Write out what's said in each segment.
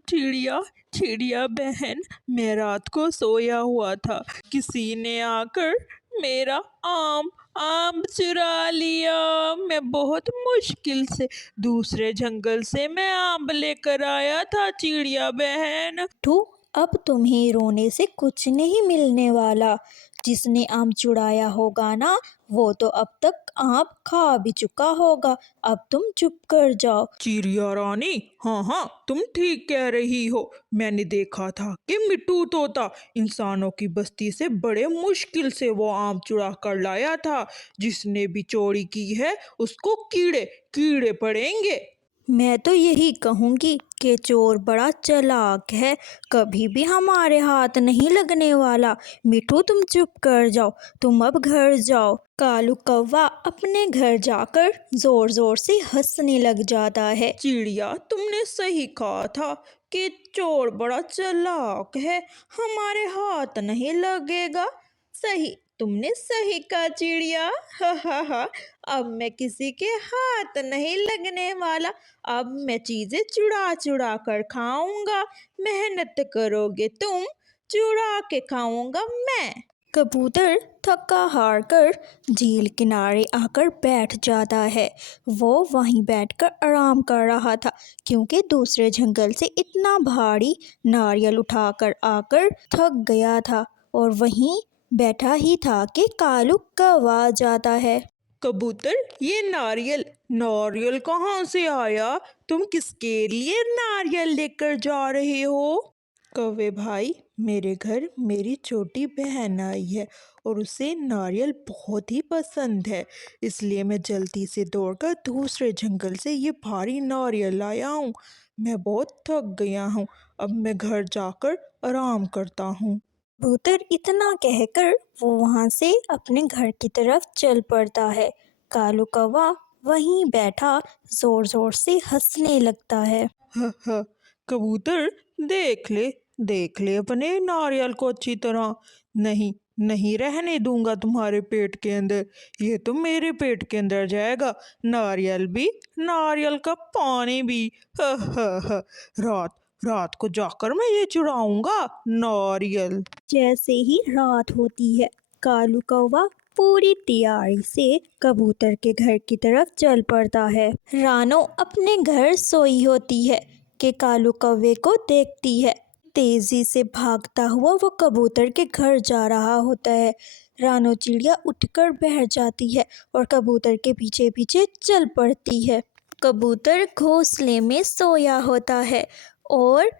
चिड़िया चिड़िया बहन, मैं रात को सोया हुआ था, किसी ने आकर मेरा आम आम चुरा लिया। मैं बहुत मुश्किल से दूसरे जंगल से मैं आम लेकर आया था चिड़िया बहन। तो अब तुम्हें रोने से कुछ नहीं मिलने वाला। जिसने आम चुराया होगा ना, वो तो अब तक आम खा भी चुका होगा। अब तुम चुप कर जाओ। चिड़िया रानी, हाँ हाँ, तुम ठीक कह रही हो। मैंने देखा था कि मिट्टू तोता इंसानों की बस्ती से बड़े मुश्किल से वो आम चुरा कर लाया था। जिसने भी चोरी की है उसको कीड़े कीड़े पड़ेंगे। मैं तो यही कहूँगी कि चोर बड़ा चालाक है, कभी भी हमारे हाथ नहीं लगने वाला। मिठू तुम चुप कर जाओ, तुम अब घर जाओ। कालू कौवा अपने घर जाकर जोर जोर से हंसने लग जाता है। चिड़िया, तुमने सही कहा था कि चोर बड़ा चालाक है, हमारे हाथ नहीं लगेगा। सही, तुमने सही कहा चिड़िया। हा हा हा। अब मैं किसी के हाथ नहीं लगने वाला। अब मैं चीजें चुरा चुरा कर खाऊंगा। मेहनत करोगे तुम, चुरा के खाऊंगा मैं। कबूतर थका हार कर झील किनारे आकर बैठ जाता है। वो वहीं बैठकर आराम कर रहा था, क्योंकि दूसरे जंगल से इतना भारी नारियल उठाकर आकर थक गया था और वहीं बैठा ही था कि कालू कौवा आ जाता है। कबूतर, ये नारियल नारियल कहाँ से आया? तुम किसके लिए नारियल लेकर जा रहे हो? कौवे भाई, मेरे घर मेरी छोटी बहन आई है और उसे नारियल बहुत ही पसंद है, इसलिए मैं जल्दी से दौड़कर दूसरे जंगल से ये भारी नारियल लाया हूँ। मैं बहुत थक गया हूँ, अब मैं घर जाकर आराम करता हूँ। कबूतर इतना कहकर वो वहां से अपने घर की तरफ चल पड़ता है। कालू कौवा वहीं बैठा जोर जोर से हंसने लगता है। ह, कबूतर, देख ले अपने नारियल को अच्छी तरह। नहीं नहीं रहने दूंगा तुम्हारे पेट के अंदर, ये तो मेरे पेट के अंदर जाएगा। नारियल भी, नारियल का पानी भी। ह, रात रात को जाकर मैं ये चुराऊंगा नारियल। जैसे ही रात होती है, कालू कौवा पूरी तैयारी से कबूतर के घर की तरफ चल पड़ता है। रानो अपने घर सोई होती है कि कालू कौवे को देखती है। तेजी से भागता हुआ वो कबूतर के घर जा रहा होता है। रानो चिड़िया उठकर बैठ जाती है और कबूतर के पीछे पीछे चल पड़ती है। कबूतर घोंसले में सोया होता है और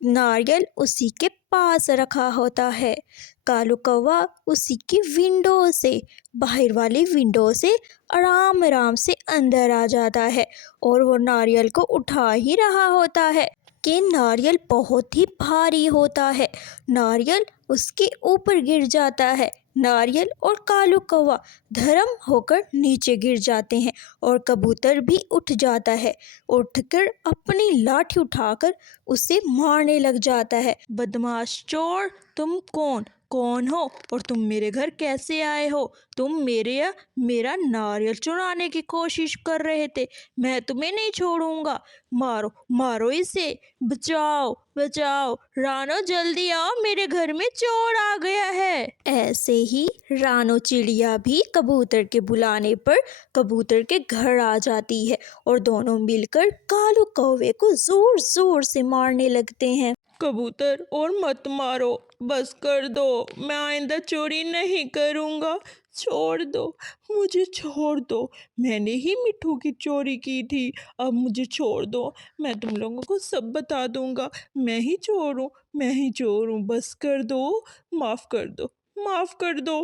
नारियल उसी के पास रखा होता है। कालू कौवा उसी की विंडो से, बाहर वाली विंडो से आराम आराम से अंदर आ जाता है और वो नारियल को उठा ही रहा होता है कि नारियल बहुत ही भारी होता है। नारियल उसके ऊपर गिर जाता है। नारियल और कालू कौवा धर्म होकर नीचे गिर जाते हैं और कबूतर भी उठ जाता है। उठकर अपनी लाठी उठाकर उसे मारने लग जाता है। बदमाश चोर, तुम कौन हो और तुम मेरे घर कैसे आए हो? तुम मेरा नारियल चुराने की कोशिश कर रहे थे। मैं तुम्हें नहीं छोड़ूंगा। मारो मारो इसे। बचाओ बचाओ, रानो जल्दी आओ, मेरे घर में चोर आ गया है। ऐसे ही रानो चिड़िया भी कबूतर के बुलाने पर कबूतर के घर आ जाती है और दोनों मिलकर कालू कौवे को जोर जोर से मारने लगते हैं। कबूतर, और मत मारो, बस कर दो, मैं आइंदा चोरी नहीं करूँगा। छोड़ दो, मुझे छोड़ दो। मैंने ही मिट्ठू की चोरी की थी, अब मुझे छोड़ दो। मैं तुम लोगों को सब बता दूंगा। मैं ही चोर हूँ। बस कर दो, माफ कर दो, माफ कर दो।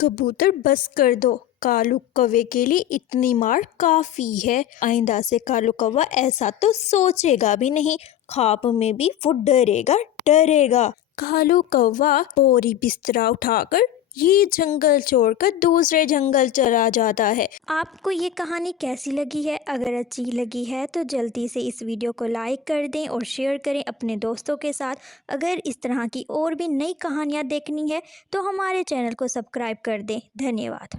कबूतर बस कर दो, कालू कौवे के लिए इतनी मार काफी है। आइंदा से कालू कौवा ऐसा तो सोचेगा भी नहीं, ख्वाब में भी वो डरेगा। कालू कौवा बोरी बिस्तरा उठाकर ये जंगल छोड़कर दूसरे जंगल चला जाता है। आपको ये कहानी कैसी लगी है? अगर अच्छी लगी है तो जल्दी से इस वीडियो को लाइक कर दें और शेयर करें अपने दोस्तों के साथ। अगर इस तरह की और भी नई कहानियाँ देखनी है तो हमारे चैनल को सब्सक्राइब कर दें। धन्यवाद।